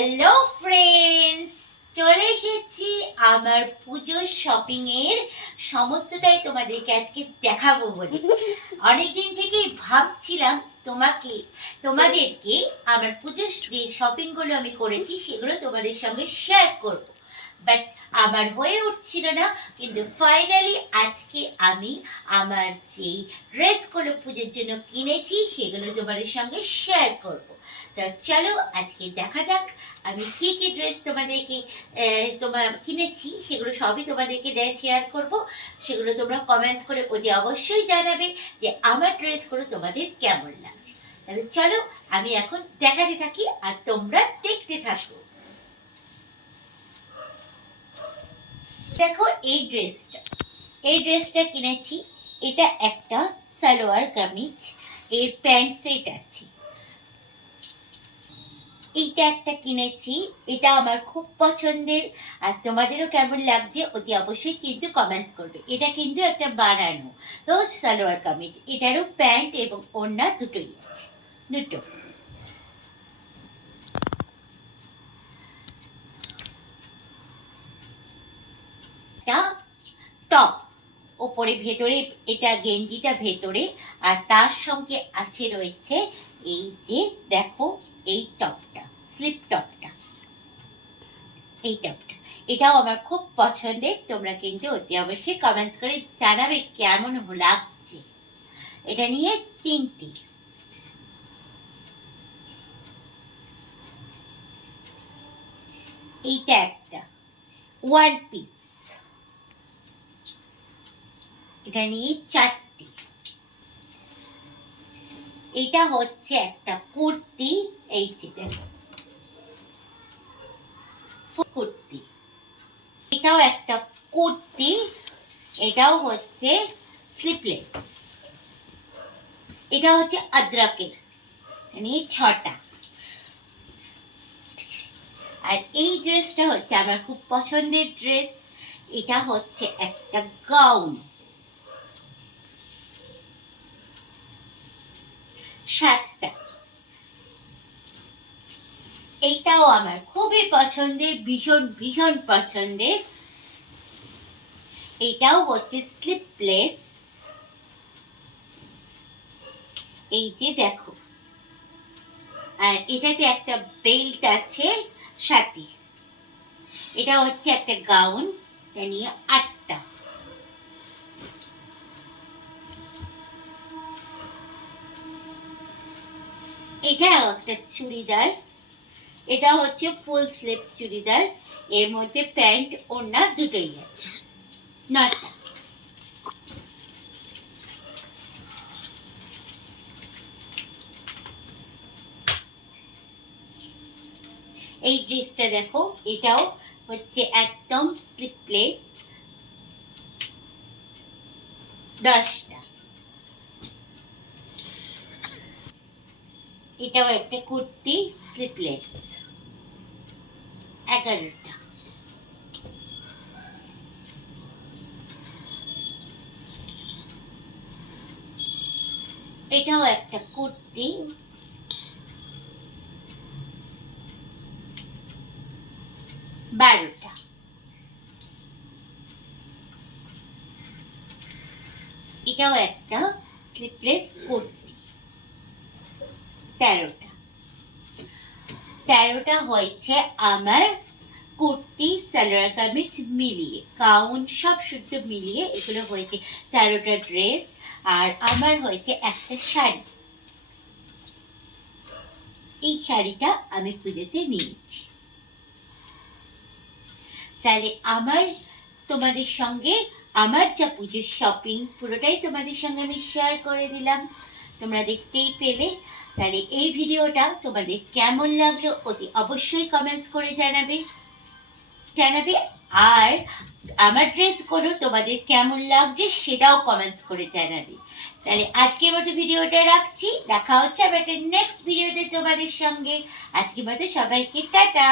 Hello friends চলে এসেছি আমার পুজোর শপিং এর সমস্তটাই তোমাদেরকে আজকে দেখাবো বলে। অনেকদিন থেকেই ভাবছিলাম তোমাকে, তোমাদেরকে আমার পুজোর যে শপিংগুলো আমি করেছি সেগুলো তোমাদের সঙ্গে শেয়ার করব। বাট আমার হয়ে উঠছিল না, কিন্তু ফাইনালি আজকে আমি আমার যেই ড্রেসগুলো পুজোর জন্য কিনেছি সেগুলো তোমাদের সঙ্গে শেয়ার করব। তা চলো আজকে দেখা যাক আমি কি কি ড্রেস তোমাদেরকে তোমার কিনেছি, সেগুলো সবই তোমাদেরকে দেয় শেয়ার করব। সেগুলো তোমরা কমেন্টস করে অতি অবশ্যই জানাবে যে আমার ড্রেসগুলো তোমাদের কেমন লাগছে। তাহলে চলো আমি এখন দেখাতে থাকি আর তোমরা দেখতে থাকো। দেখো এই ড্রেসটা এই ড্রেসটা কিনেছি। এটা একটা সালোয়ার কামিজ। এর প্যান্ট সেট আছে। এইটা একটা কিনেছি, এটা আমার খুব পছন্দের। আর তোমাদেরও কেমন লাগছে অতি অবশ্যই কিন্তু কমেন্টস করবে। এটা কিন্তু একটা বানানো। তো সালোয়ার কামিজ, এটারও প্যান্ট এবং ওড়না দুটোই আছে। দুটো। টপ। ওপরে ভেতরে, এটা গেঞ্জিটা ভেতরে। আর তার সঙ্গে আছে রয়েছে এই যে, দেখো, এই টপটা স্লিপ টপটা এই টপটা এটাও আমার খুব পছন্দের। তোমরা কিন্তু অতি অবশ্যই কমেন্টস করে জানাবে কেমন লাগছে। এটা নিয়ে তিনটি। এইটা একটা। ওয়ান পিস এটা নিয়ে চারটি। এটা হচ্ছে একটা কুর্তি। এই যে কুর্তি। এটাও একটা কুর্তি, এটাও হচ্ছে স্লিপলেস এটা হচ্ছে আদ্রাকের নিয়ে ছটা। আর এই ড্রেসটা হচ্ছে আমার খুব পছন্দের ড্রেস, এটা হচ্ছে একটা গাউন। সাতটা। এইটাও আমার খুবই পছন্দের, ভীষণ ভীষণ পছন্দের। এটাও হচ্ছে স্লিপলেস এই যে দেখো। আর এটাতে একটা বেল্ট আছে, সাথে। এটা হচ্ছে একটা গাউন নিয়ে আটটা। এটাও একটা চুড়িদার। এটা হচ্ছে ফুল স্লিপ চুড়িদার, এর মধ্যে প্যান্ট, ওড়না দুটোই আছে। এই ড্রেসটা দেখো, এটাও হচ্ছে একদম স্লিপলেস দশটা এটাও একটা কুর্তি স্লিপলেস এগারোটা। এটাও একটা কুর্তি। বারোটা। এটাও একটা স্লিপলেস কুর্তি তেরোটা তেরোটা হয়েছে আমার কুর্তি, সালোয়ার কামিজ মিলিয়ে, গাউন সব শুদ্ধ মিলিয়ে এগুলো হয়েছে তেরোটা ড্রেস আর আমার হয়েছে একটা শাড়ি। এই শাড়িটা আমি পুজোতে নিয়েছি। তাহলে আমার তোমাদের সঙ্গে আমার যা পুজোর শপিং পুরোটাই তোমাদের সঙ্গে আমি শেয়ার করে দিলাম। তোমরা দেখতেই পেলে। তাহলে এই ভিডিওটা তোমাদের কেমন লাগল অতি অবশ্যই কমেন্টস করে জানাবে। জানাবে আর আমার ড্রেসগুলো তোমাদের কেমন লাগছে সেটাও কমেন্টস করে জানাবে। তাহলে আজকের মতো ভিডিওটা রাখছি। দেখা হচ্ছে আবার নেক্সট ভিডিওতে তোমাদের সঙ্গে। আজকের মতো সবাইকে টাটা।